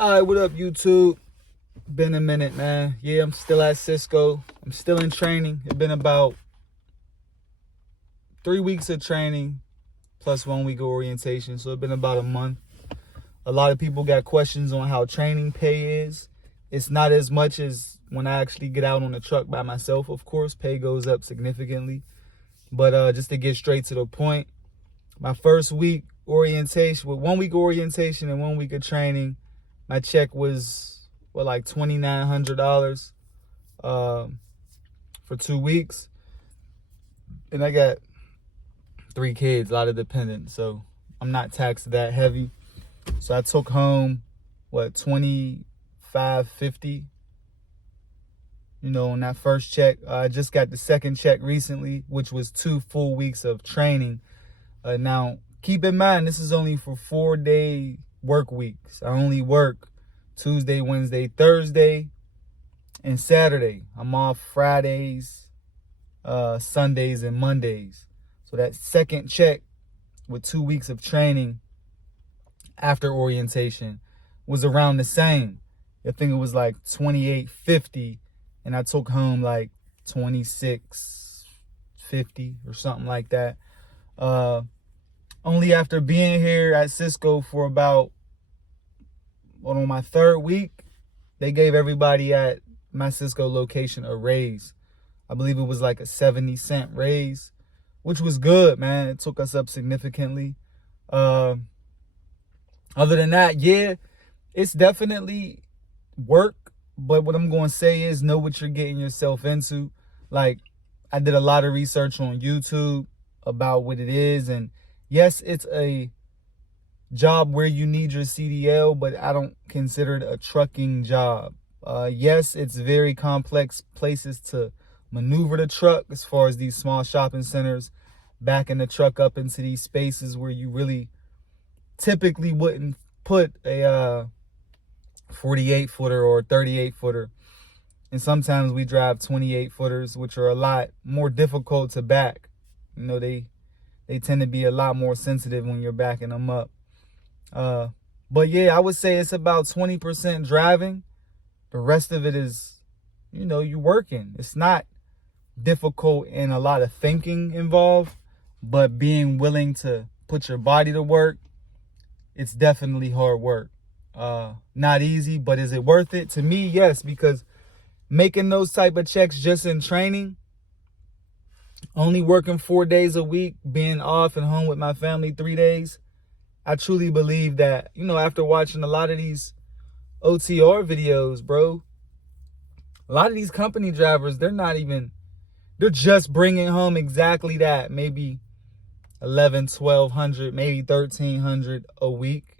All right, what up, YouTube? Been a minute, man. Yeah, I'm still at Cisco. I'm still in training. It's been about 3 weeks of training plus 1 week of orientation, so it's been about a month. A lot of people got questions on how training pay is. It's not as much as when I actually get out on the truck by myself, of course. Pay goes up significantly. But just to get straight to the point, my first week orientation, with 1 week orientation and 1 week of training, my check was, like $2,900 for 2 weeks. And I got 3 kids, a lot of dependents, so I'm not taxed that heavy. So I took home, $25.50, on that first check. I just got the second check recently, which was 2 full weeks of training. Now, keep in mind, this is only for 4-day work weeks. I only work Tuesday, Wednesday, Thursday, and Saturday. I'm off Fridays, Sundays, and Mondays. So that second check with 2 weeks of training after orientation was around the same. I think it was like $28.50, and I took home like $26.50 or something like that. Only after being here at Cisco for about, on my 3rd week, they gave everybody at my Cisco location a raise. I believe it was like a 70-cent raise, which was good, man. It took us up significantly. Other than that, yeah, it's definitely work. But what I'm going to say is know what you're getting yourself into. Like, I did a lot of research on YouTube about what it is. And yes, it's a job where you need your CDL, but I don't consider it a trucking job. Yes, it's very complex places to maneuver the truck, as far as these small shopping centers, backing the truck up into these spaces where you really typically wouldn't put a 48-footer or 38-footer. And sometimes we drive 28-footers, which are a lot more difficult to back. They tend to be a lot more sensitive when you're backing them up. But yeah, I would say it's about 20% driving. The rest of it is, you working. It's not difficult and a lot of thinking involved, but being willing to put your body to work, it's definitely hard work. Not easy, but is it worth it? To me, yes, because making those type of checks just in training, only working 4 days a week, being off and home with my family 3 days, I truly believe that, after watching a lot of these OTR videos, bro, a lot of these company drivers, they're just bringing home exactly that, maybe 1,100, maybe 1,300 a week.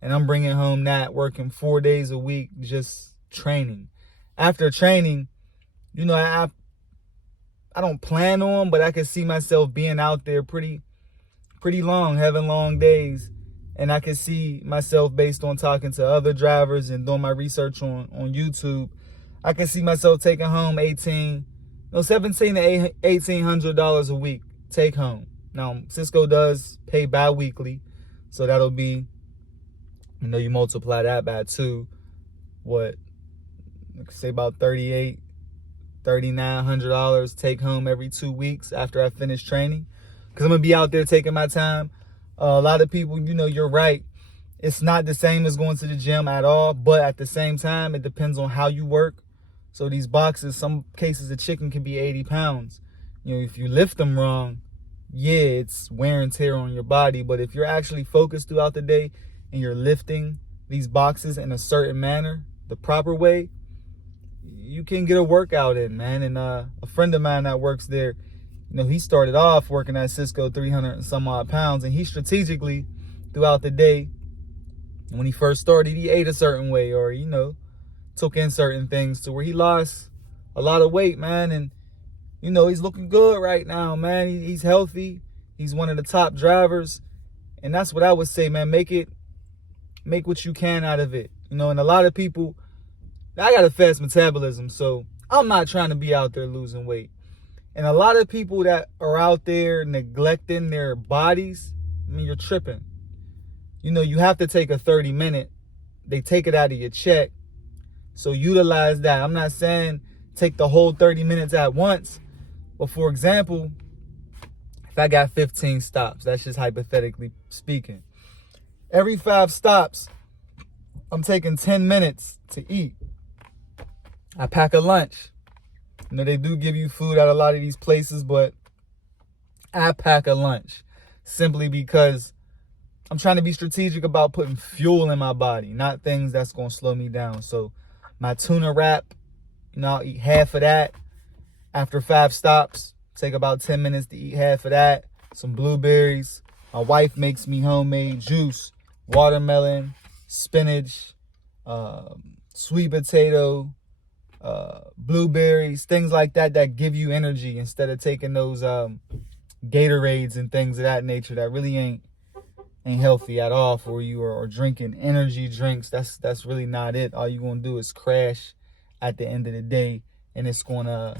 And I'm bringing home that, working 4 days a week, just training. After training, I don't plan on, but I can see myself being out there pretty long, having long days. And I can see myself, based on talking to other drivers and doing my research on YouTube, I can see myself taking home $1,700 to $1,800 a week take home. Now, Cisco does pay bi-weekly, so that'll be, you multiply that by 2, say about $3,800, $3,900 take home every 2 weeks after I finish training, because I'm gonna be out there taking my time. A lot of people, you're right. It's not the same as going to the gym at all, but at the same time, it depends on how you work. So these boxes, some cases of chicken can be 80 pounds. If you lift them wrong, yeah, it's wear and tear on your body. But if you're actually focused throughout the day and you're lifting these boxes in a certain manner, the proper way, you can get a workout in, man. And a friend of mine that works there, he started off working at Cisco 300 and some odd pounds, and he strategically, throughout the day, when he first started, he ate a certain way, or, took in certain things to where he lost a lot of weight, man. And, he's looking good right now, man. He's healthy. He's one of the top drivers. And that's what I would say, man. Make what you can out of it. And a lot of people, I got a fast metabolism, so I'm not trying to be out there losing weight. And a lot of people that are out there neglecting their bodies, you're tripping. You have to take a 30-minute they take it out of your check. So utilize that. I'm not saying take the whole 30 minutes at once. But for example, if I got 15 stops, that's just hypothetically speaking. Every 5 stops, I'm taking 10 minutes to eat. I pack a lunch. You know, they do give you food at a lot of these places, but I pack a lunch simply because I'm trying to be strategic about putting fuel in my body, not things that's going to slow me down. So my tuna wrap, I'll eat half of that. After 5 stops, take about 10 minutes to eat half of that. Some blueberries. My wife makes me homemade juice, watermelon, spinach, sweet potato, blueberries, things like that that give you energy instead of taking those Gatorades and things of that nature that really ain't healthy at all for you, or drinking energy drinks. That's really not it. All you're gonna do is crash at the end of the day, and it's gonna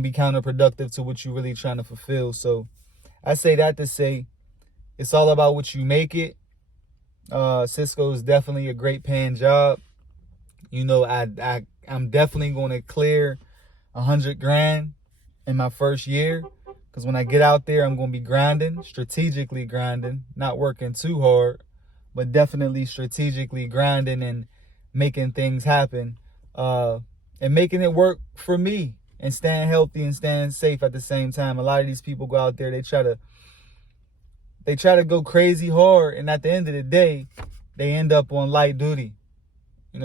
be counterproductive to what you're really trying to fulfill. So I say that to say it's all about what you make it. Cisco is definitely a great paying job. I'm definitely going to clear 100 grand in my first year, because when I get out there, I'm going to be grinding, strategically grinding, not working too hard, but definitely strategically grinding and making things happen, and making it work for me, and staying healthy and staying safe at the same time. A lot of these people go out there, they try to go crazy hard, and at the end of the day, they end up on light duty.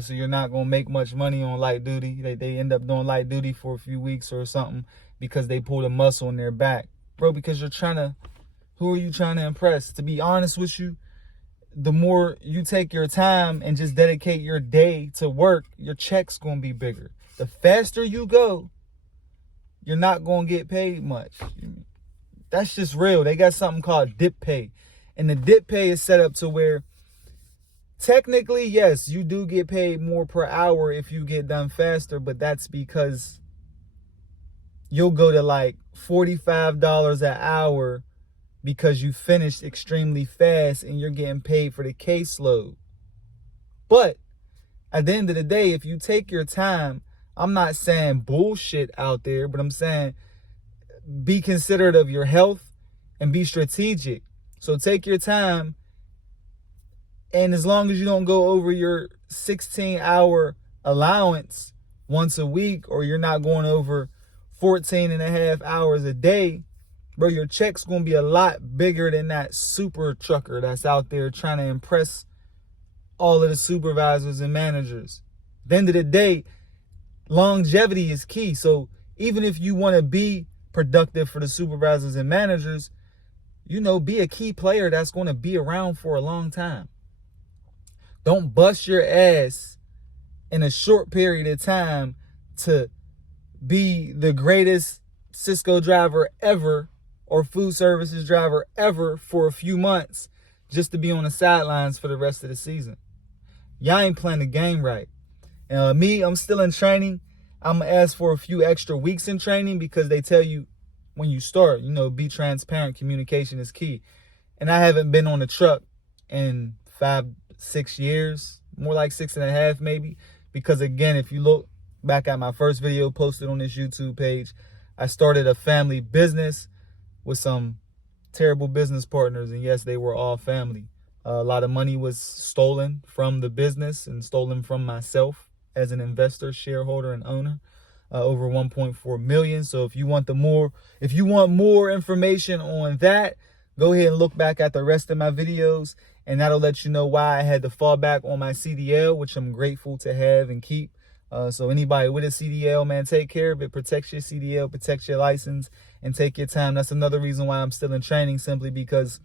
So you're not going to make much money on light duty. They end up doing light duty for a few weeks or something because they pulled a muscle in their back. Bro, because who are you trying to impress? To be honest with you, the more you take your time and just dedicate your day to work, your check's going to be bigger. The faster you go, you're not going to get paid much. That's just real. They got something called dip pay. And the dip pay is set up to where technically, yes, you do get paid more per hour if you get done faster, but that's because you'll go to like $45 an hour because you finished extremely fast and you're getting paid for the caseload. But at the end of the day, if you take your time, I'm not saying bullshit out there, but I'm saying be considerate of your health and be strategic. So take your time, and as long as you don't go over your 16-hour allowance once a week, or you're not going over 14 and a half hours a day, bro, your check's going to be a lot bigger than that super trucker that's out there trying to impress all of the supervisors and managers. At the end of the day, longevity is key. So even if you want to be productive for the supervisors and managers, be a key player that's going to be around for a long time. Don't bust your ass in a short period of time to be the greatest Cisco driver ever or food services driver ever for a few months just to be on the sidelines for the rest of the season. Y'all ain't playing the game right. Me, I'm still in training. I'm going to ask for a few extra weeks in training because they tell you when you start, be transparent. Communication is key. And I haven't been on the truck in 5-6 years, more like 6.5 maybe. Because again, if you look back at my first video posted on this YouTube page, I started a family business with some terrible business partners. And yes, they were all family. A lot of money was stolen from the business and stolen from myself as an investor, shareholder, and owner. Over 1.4 million. So if you want more information on that, go ahead and look back at the rest of my videos, and that'll let you know why I had to fall back on my CDL, which I'm grateful to have and keep. So anybody with a CDL, man, take care of it. Protect your CDL, protect your license, and take your time. That's another reason why I'm still in training, simply because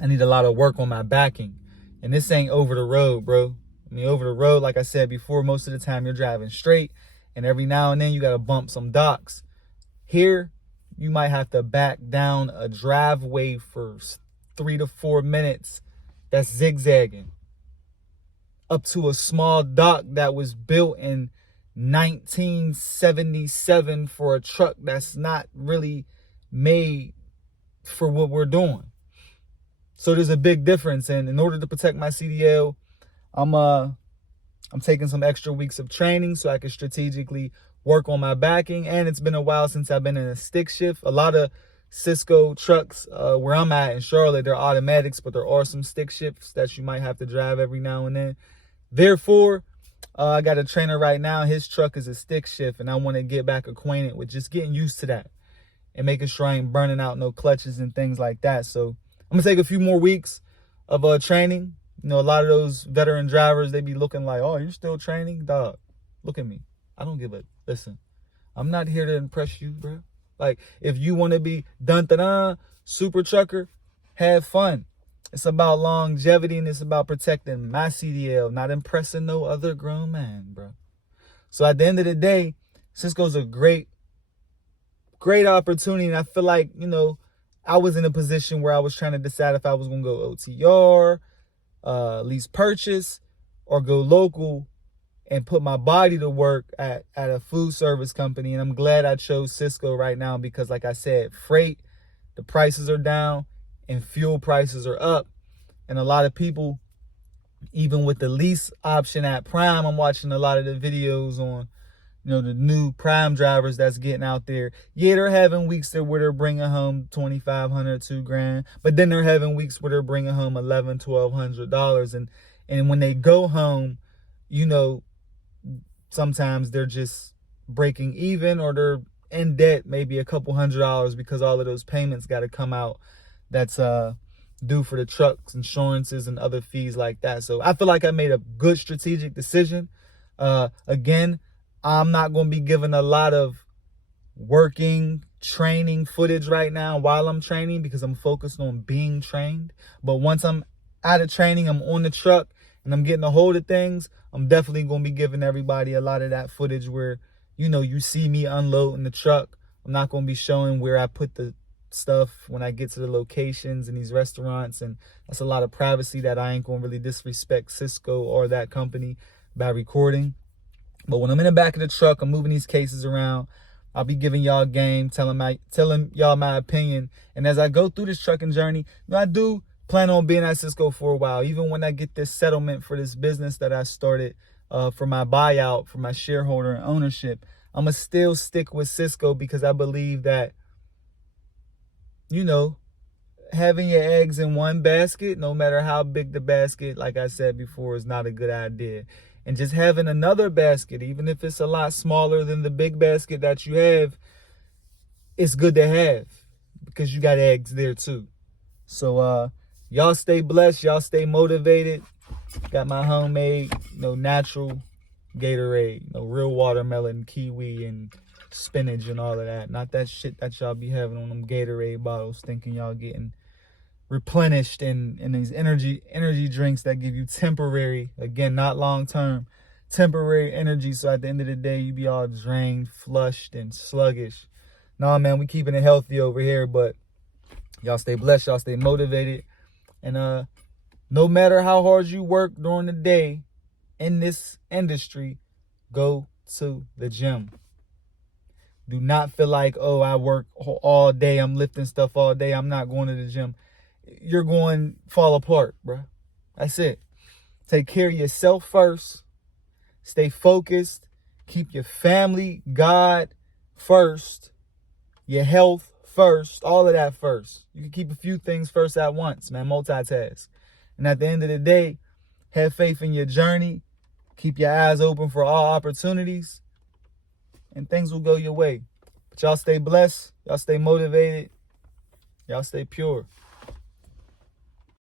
I need a lot of work on my backing. And this ain't over the road, bro. Over the road, like I said before, most of the time you're driving straight, and every now and then you got to bump some docks. Here, you might have to back down a driveway for 3 to 4 minutes that's zigzagging up to a small dock that was built in 1977 for a truck that's not really made for what we're doing. So there's a big difference. And in order to protect my CDL, I'm taking some extra weeks of training so I can strategically work on my backing. And it's been a while since I've been in a stick shift. A lot of Cisco trucks where I'm at in Charlotte, they're automatics, but there are some stick shifts that you might have to drive every now and then. Therefore, I got a trainer right now. His truck is a stick shift, and I want to get back acquainted with just getting used to that and making sure I ain't burning out no clutches and things like that. So I'm going to take a few more weeks of training. You know, a lot of those veteran drivers, they be looking like, oh, you're still training? Dog, look at me. I don't give a, listen, I'm not here to impress you, bro. Like, if you want to be dun-dun-dun, super trucker, have fun. It's about longevity, and it's about protecting my CDL, not impressing no other grown man, bro. So at the end of the day, Cisco's a great opportunity. And I feel like, you know, I was in a position where I was trying to decide if I was going to go OTR, lease purchase, or go local and put my body to work at a food service company. And I'm glad I chose Cisco right now because, like I said, freight, the prices are down and fuel prices are up. And a lot of people, even with the lease option at Prime, I'm watching a lot of the videos on, you know, the new Prime drivers that's getting out there. Yeah, they're having weeks where they're bringing home $2,500, $2,000, but then they're having weeks where they're bringing home $1,100, $1,200, and when they go home, you know, sometimes they're just breaking even or they're in debt, maybe a couple $100 because all of those payments got to come out. That's due for the trucks, insurances, and other fees like that. So I feel like I made a good strategic decision. Again, I'm not going to be giving a lot of working training footage right now while I'm training because I'm focused on being trained. But once I'm out of training, I'm on the truck and I'm getting a hold of things, I'm definitely going to be giving everybody a lot of that footage where, you know, you see me unloading the truck. I'm not going to be showing where I put the stuff when I get to the locations and these restaurants, and that's a lot of privacy that I ain't going to really disrespect Cisco or that company by recording. But when I'm in the back of the truck, I'm moving these cases around, I'll be giving y'all game, telling y'all my opinion. And as I go through this trucking journey, you know, I do plan on being at Cisco for a while. Even when I get this settlement for this business that I started for my buyout, for my shareholder and ownership, I'm going to still stick with Cisco because I believe that, you know, having your eggs in one basket, no matter how big the basket, like I said before, is not a good idea. And just having another basket, even if it's a lot smaller than the big basket that you have, it's good to have because you got eggs there too. So y'all stay blessed, y'all stay motivated. Got my homemade, you know, natural Gatorade, you know, real watermelon, kiwi, and spinach and all of that. Not that shit that y'all be having on them Gatorade bottles, thinking y'all getting replenished in these energy drinks that give you temporary, again, not long term, temporary energy. So at the end of the day, you be all drained, flushed, and sluggish. Nah, man, we keeping it healthy over here, but y'all stay blessed, y'all stay motivated. And no matter how hard you work during the day in this industry, go to the gym. Do not feel like, oh, I work all day, I'm lifting stuff all day, I'm not going to the gym. You're going to fall apart, bro. That's it. Take care of yourself first. Stay focused. Keep your family, God first. Your health first. All of that first. You can keep a few things first at once, man. Multitask. And at the end of the day, have faith in your journey. Keep your eyes open for all opportunities. And things will go your way. But y'all stay blessed. Y'all stay motivated. Y'all stay pure.